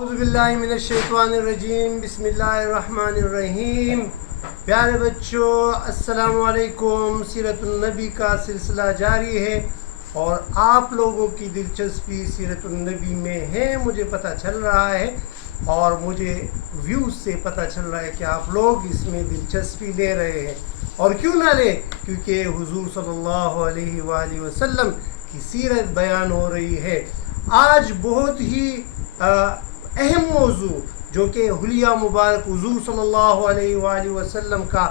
اعوذ باللہ من الشیطان الرجیم، بسم اللہ الرحمن الرحیم۔ پیارے بچوں السلام علیکم۔ سیرت النبی کا سلسلہ جاری ہے اور آپ لوگوں کی دلچسپی سیرت النبی میں ہے، مجھے پتہ چل رہا ہے اور مجھے ویوز سے پتہ چل رہا ہے کہ آپ لوگ اس میں دلچسپی لے رہے ہیں، اور کیوں نہ لیں، کیونکہ حضور صلی اللہ علیہ وآلہ وسلم کی سیرت بیان ہو رہی ہے۔ آج بہت ہی اہم موضوع جو کہ حلیہ مبارک حضور صلی اللہ علیہ وآلہ وسلم کا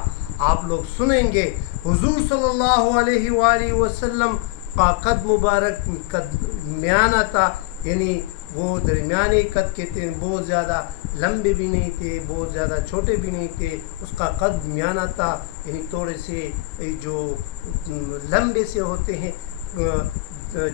آپ لوگ سنیں گے۔ حضور صلی اللہ علیہ وآلہ وسلم کا قد مبارک قد میانہ تھا، یعنی وہ درمیانے قد کے تھے، بہت زیادہ لمبے بھی نہیں تھے، بہت زیادہ چھوٹے بھی نہیں تھے، اس کا قد میانہ تھا، یعنی تھوڑے سے جو لمبے سے ہوتے ہیں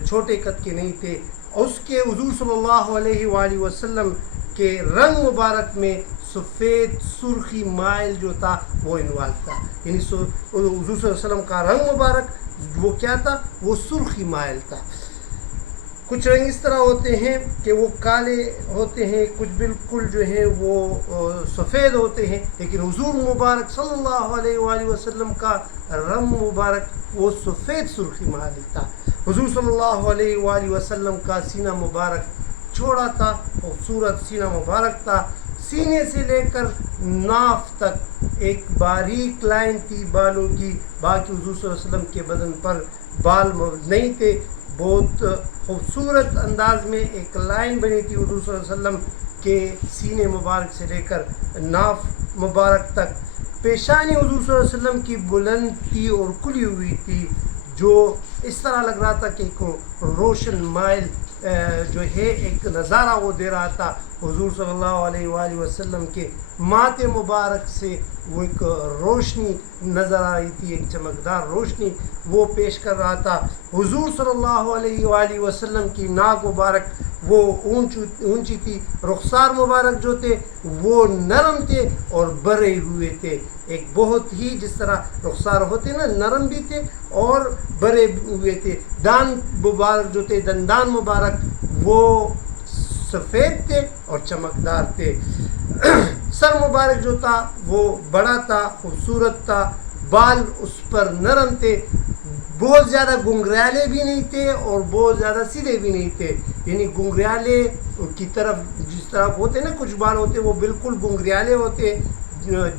چھوٹے قد کے نہیں تھے۔ اس کے حضور صلی اللہ علیہ وآلہ وسلم کے رنگ مبارک میں سفید سرخی مائل جو تھا وہ انوالو تھا، یعنی حضور صلی اللہ علیہ وسلم کا رنگ مبارک وہ کیا تھا، وہ سرخی مائل تھا۔ کچھ رنگ اس طرح ہوتے ہیں کہ وہ کالے ہوتے ہیں، کچھ بالکل جو ہیں وہ سفید ہوتے ہیں، لیکن حضور مبارک صلی اللہ علیہ وآلہ وسلم کا رنگ مبارک وہ سفید سرخی مائل تھا۔ حضور صلی اللہ علیہ وآلہ وسلم کا سینہ مبارک چھوڑا تھا، خوبصورت سینہ مبارک تھا، سینے سے لے کر ناف تک ایک باریک لائن تھی بالوں کی، باقی حضور صلی اللہ علیہ وسلم کے بدن پر بال نہیں تھے، بہت خوبصورت انداز میں ایک لائن بنی تھی حضور صلی اللہ علیہ وسلم کے سینے مبارک سے لے کر ناف مبارک تک۔ پیشانی حضور صلی اللہ علیہ وسلم کی بلند تھی اور کھلی ہوئی تھی، جو اس طرح لگ رہا تھا کہ ایک روشن مائل جو ہے ایک نظارہ وہ دے رہا تھا۔ حضور صلی اللہ علیہ وآلہ وسلم کے ماتھے مبارک سے وہ ایک روشنی نظر آ رہی تھی، ایک چمکدار روشنی وہ پیش کر رہا تھا۔ حضور صلی اللہ علیہ وآلہ وسلم کی ناک مبارک وہ اونچی تھی، رخسار مبارک جو تھے وہ نرم تھے اور بھرے ہوئے تھے، ایک بہت ہی جس طرح رخسار ہوتے نا نرم بھی تھے اور بھرے ہوئے تھے۔ دان مبارک جو تھے، دندان مبارک وہ سفید تھے اور چمکدار تھے۔ سر مبارک جو تھا وہ بڑا تھا، خوبصورت تھا، بال اس پر نرم تھے، بہت زیادہ گنگریالے بھی نہیں تھے اور بہت زیادہ سیدھے بھی نہیں تھے، یعنی گنگریالے کی طرف جس طرح ہوتے نا کچھ بال ہوتے وہ بالکل گنگریالے ہوتے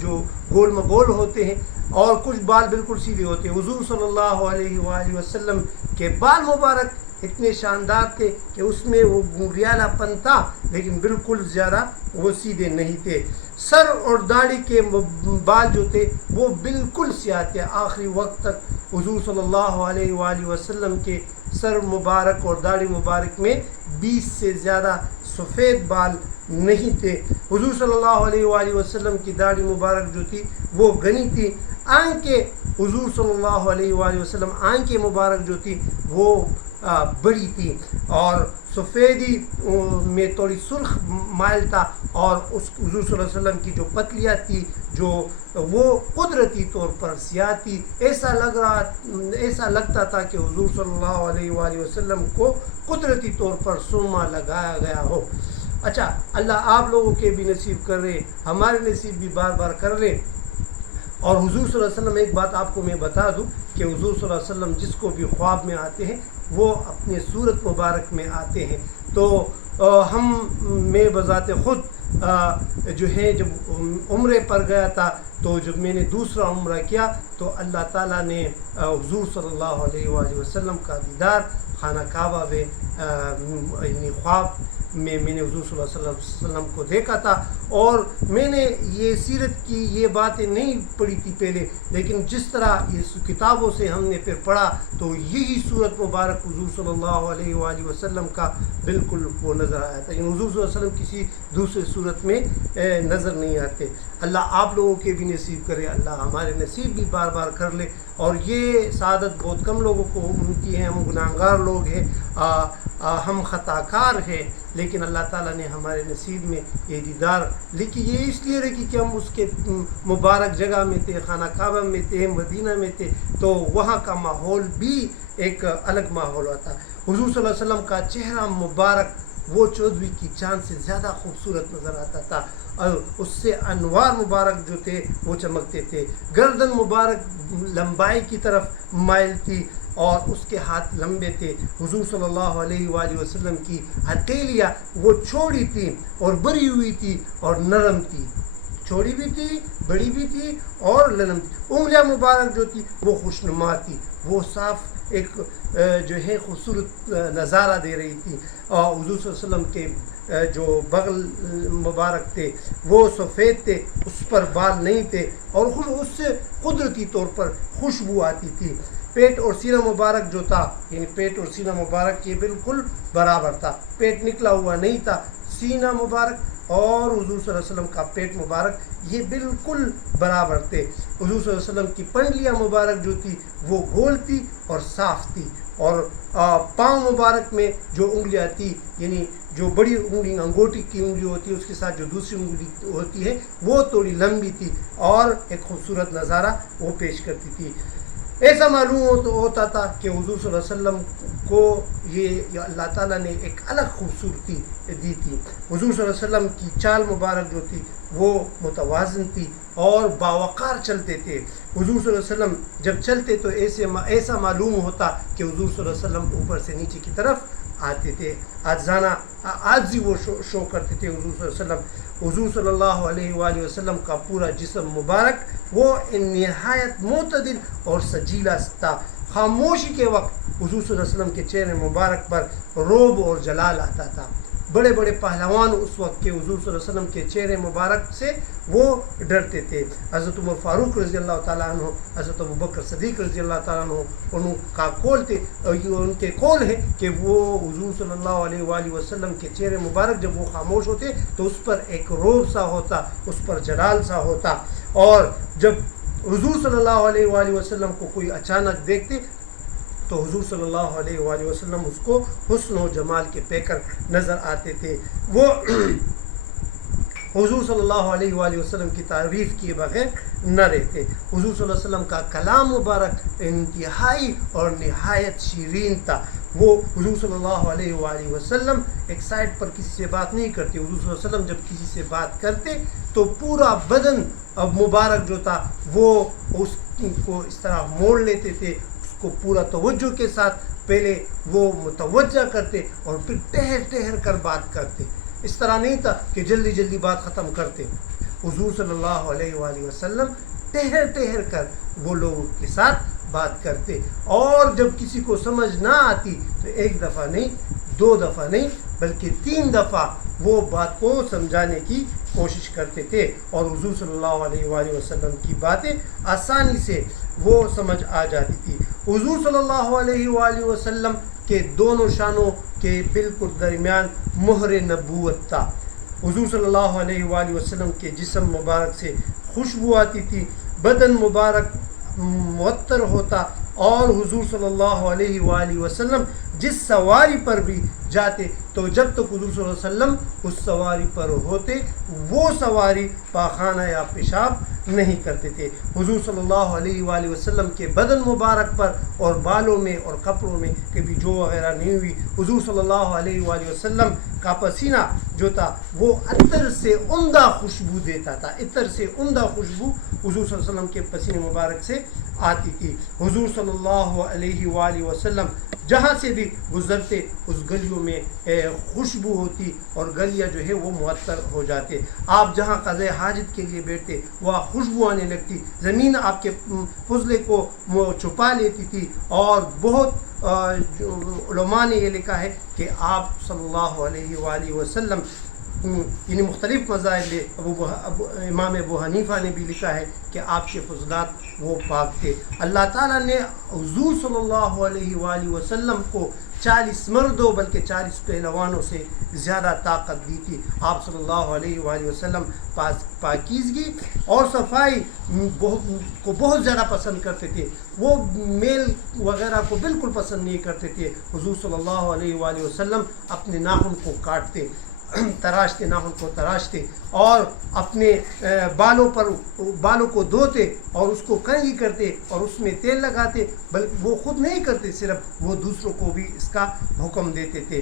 جو گول مگول ہوتے ہیں، اور کچھ بال بالکل سیدھے ہوتے ہیں۔ حضور صلی اللہ علیہ وآلہ وسلم کے بال مبارک اتنے شاندار تھے کہ اس میں وہ گنگریالہ پن تھا لیکن بالکل زیادہ وہ سیدھے نہیں تھے۔ سر اور داڑھی کے بال جو تھے وہ بالکل سیاہ تھے، آخری وقت تک حضور صلی اللہ علیہ وآلہ وسلم کے سر مبارک اور داڑھی مبارک میں 20 سے زیادہ سفید بال نہیں تھے۔ حضور صلی اللہ علیہ وآلہ وسلم کی داڑھی مبارک جو تھی وہ گھنی تھی۔ آنکھیں حضور صلی اللہ علیہ وآلہ وسلم آنکھیں مبارک جو تھی وہ بڑی تھی، اور سفیدی میں تھوڑی سرخ مائل تھا، اور اس حضور صلی اللہ علیہ وسلم کی جو پتلیاں تھی جو وہ قدرتی طور پر سیاہ تھی، ایسا لگتا تھا کہ حضور صلی اللہ علیہ وآلہ وسلم کو قدرتی طور پر سرما لگایا گیا ہو۔ اچھا، اللہ آپ لوگوں کے بھی نصیب کر رہے، ہمارے نصیب بھی بار بار کر لے۔ اور حضور صلی اللہ علیہ وسلم ایک بات آپ کو میں بتا دوں کہ حضور صلی اللہ علیہ وسلم جس کو بھی خواب میں آتے ہیں وہ اپنے صورت مبارک میں آتے ہیں، تو میں بذات خود جو ہے جب عمرے پر گیا تھا، تو جب میں نے دوسرا عمرہ کیا تو اللہ تعالیٰ نے حضور صلی اللہ علیہ وآلہ وسلم کا دیدار خانہ کعبہ میں یعنی خواب میں نے حضور صلی اللہ علیہ وسلم کو دیکھا تھا، اور میں نے یہ سیرت کی یہ باتیں نہیں پڑھی تھی پہلے، لیکن جس طرح یہ کتابوں سے ہم نے پھر پڑھا تو یہی صورت مبارک حضور صلی اللہ علیہ وآلہ وسلم کا بالکل وہ نظر آیا تھا، یعنی حضور صلی اللہ علیہ وسلم کسی دوسرے صورت میں نظر نہیں آتے۔ اللہ آپ لوگوں کے بھی نصیب کرے، اللہ ہمارے نصیب بھی بار بار کر لے، اور یہ سعادت بہت کم لوگوں کو ملتی ہے، ہم گناہگار لوگ ہیں، ہم خطا کار ہیں، لیکن اللہ تعالیٰ نے ہمارے نصیب میں یہ دیدار لکھی، یہ اس لیے رکھی کہ ہم اس کے مبارک جگہ میں تھے، خانہ کعبہ میں تھے، مدینہ میں تھے، تو وہاں کا ماحول بھی ایک الگ ماحول ہوتا۔ حضور صلی اللہ علیہ وسلم کا چہرہ مبارک وہ 14ویں کی چاند سے زیادہ خوبصورت نظر آتا تھا اور اس سے انوار مبارک جو تھے وہ چمکتے تھے. گردن مبارک لمبائی کی طرف مائل تھی اور اس کے ہاتھ لمبے تھے. حضور صلی اللہ علیہ وآلہ وسلم کی ہتھیلیاں وہ چھوڑی تھی اور بری ہوئی تھی اور نرم تھی. چھوڑی بھی تھی, بڑی بھی تھی اور نرم تھی. انگلیاں مبارک جو تھی وہ خوشنما تھی, وہ صاف ایک جو ہے خوبصورت نظارہ دے رہی تھی. اور حضور صلی اللہ علیہ وسلم کے جو بغل مبارک تھے وہ سفید تھے, اس پر بال نہیں تھے اور اس سے قدرتی طور پر خوشبو آتی تھی. پیٹ اور سینہ مبارک جو تھا, یعنی پیٹ اور سینہ مبارک یہ بالکل برابر تھا, پیٹ نکلا ہوا نہیں تھا. سینہ مبارک اور حضور صلی اللہ علیہ وسلم کا پیٹ مبارک یہ بالکل برابر تھے. حضور صلی اللہ علیہ وسلم کی پنڈلیاں مبارک جو تھی وہ گول تھی اور صاف تھی, اور پاؤں مبارک میں جو انگلیاں تھی, یعنی جو بڑی انگلی انگوٹھی کی انگلی ہوتی ہے اس کے ساتھ جو دوسری انگلی ہوتی ہے وہ تھوڑی لمبی تھی اور ایک خوبصورت نظارہ وہ پیش کرتی تھی. ایسا معلوم ہوتا تھا کہ حضور صلی اللہ علیہ وسلم کو یہ اللہ تعالیٰ نے ایک الگ خوبصورتی دی تھی. حضور صلی اللہ علیہ وسلم کی چال مبارک جو تھی وہ متوازن تھی اور باوقار چلتے تھے. حضور صلی اللہ علیہ وسلم جب چلتے تو ایسا معلوم ہوتا کہ حضور صلی اللہ علیہ وسلم اوپر سے نیچے کی طرف آتے تھے. آجزی وہ شو کرتے تھے حضور صلی اللہ علیہ وسلم. حضور صلی اللہ علیہ وآلہ وسلم کا پورا جسم مبارک وہ نہایت معتدل اور سجیلا تھا. خاموشی کے وقت حضور صلی اللہ علیہ وسلم کے چہرے مبارک پر رعب اور جلال آتا تھا. بڑے بڑے پہلوان اس وقت کے حضور صلی اللہ علیہ وسلم کے چہرے مبارک سے وہ ڈرتے تھے. حضرت عمر فاروق رضی اللہ تعالیٰ عنہ, حضرت ابوبکر صدیق رضی اللہ تعالیٰ عنہ, ان کا قول تھے, ان کے قول ہے کہ وہ حضور صلی اللہ علیہ وآلہ وسلم کے چہرے مبارک جب وہ خاموش ہوتے تو اس پر ایک رعب سا ہوتا, اس پر جلال سا ہوتا, اور جب حضور صلی اللہ علیہ وآلہ وسلم کو کوئی اچانک دیکھتے تو حضور صلی اللہ علیہ وآلہ وسلم اس کو حسن و جمال کے پیکر نظر آتے تھے. وہ حضور صلی اللہ علیہ وآلہ وسلم کی تعریف کیے بغیر نہ رہتے. حضور صلی اللہ علیہ وسلم کا کلام مبارک انتہائی اور نہایت شیرین تھا. وہ حضور صلی اللہ علیہ وآلہ وسلم ایک سائڈ پر کسی سے بات نہیں کرتے. حضور صلی اللہ علیہ وسلم جب کسی سے بات کرتے تو پورا بدن مبارک جو تھا وہ اس کو اس طرح موڑ لیتے تھے, کو پورا توجہ کے ساتھ پہلے وہ متوجہ کرتے اور پھر ٹہر ٹہر کر بات کرتے. اس طرح نہیں تھا کہ جلدی جلدی بات ختم کرتے. حضور صلی اللہ علیہ وآلہ وسلم ٹہر ٹہر کر وہ لوگوں کے ساتھ بات کرتے, اور جب کسی کو سمجھ نہ آتی تو ایک دفعہ نہیں, 2 دفعہ نہیں, بلکہ 3 دفعہ وہ بات کو سمجھانے کی کوشش کرتے تھے, اور حضور صلی اللہ علیہ وآلہ وسلم کی باتیں آسانی سے وہ سمجھ آ جاتی تھی. حضور صلی اللہ علیہ وآلہ وسلم کے دونوں شانوں کے بالکل درمیان مہر نبوت تھا. حضور صلی اللہ علیہ وآلہ وسلم کے جسم مبارک سے خوشبو آتی تھی, بدن مبارک معطر ہوتا, اور حضور صلی اللہ علیہ وآلہ وسلم جس سواری پر بھی جاتے تو جب تک حضور صلی اللہ علیہ وسلم اس سواری پر ہوتے وہ سواری پاخانہ یا پیشاب نہیں کرتے تھے. حضور صلی اللہ علیہ وآلہ وسلم کے بدن مبارک پر اور بالوں میں اور کپڑوں میں کبھی جو وغیرہ نہیں ہوئی. حضور صلی اللہ علیہ وآلہ وسلم کا پسینہ جو تھا وہ عطر سے عمدہ خوشبو دیتا تھا. عطر سے عمدہ خوشبو حضور صلی اللہ علیہ وسلم کے پسینے مبارک سے آتی تھی. حضور صلی اللہ علیہ وآلہ وسلم جہاں سے بھی گزرتے اس گلیوں میں خوشبو ہوتی اور گلیاں جو ہے وہ معطر ہو جاتے. آپ جہاں قضاء حاجت کے لیے بیٹھتے وہاں خوشبو آنے لگتی, زمین آپ کے فضلے کو چھپا لیتی تھی. اور بہت علماء نے یہ لکھا ہے کہ آپ صلی اللہ علیہ وآلہ وسلم, یعنی مختلف مذاہب میں امام ابو حنیفہ نے بھی لکھا ہے کہ آپ کے فضلات وہ پاک تھے. اللہ تعالیٰ نے حضور صلی اللہ علیہ وآلہ وسلم کو 40 مردوں بلکہ 40 پہلوانوں سے زیادہ طاقت دی تھی. آپ صلی اللہ علیہ وآلہ وسلم پاکیزگی اور صفائی کو بہت زیادہ پسند کرتے تھے. وہ میل وغیرہ کو بالکل پسند نہیں کرتے تھے. حضور صلی اللہ علیہ وآلہ وسلم اپنے ناخن کو کاٹتے, تراشتے, ناخن کو تراشتے, اور اپنے بالوں کو دھوتے اور اس کو کنگھی کرتے اور اس میں تیل لگاتے. بلکہ وہ خود نہیں کرتے, صرف وہ دوسروں کو بھی اس کا حکم دیتے تھے.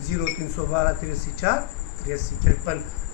0312 83 4 83 53।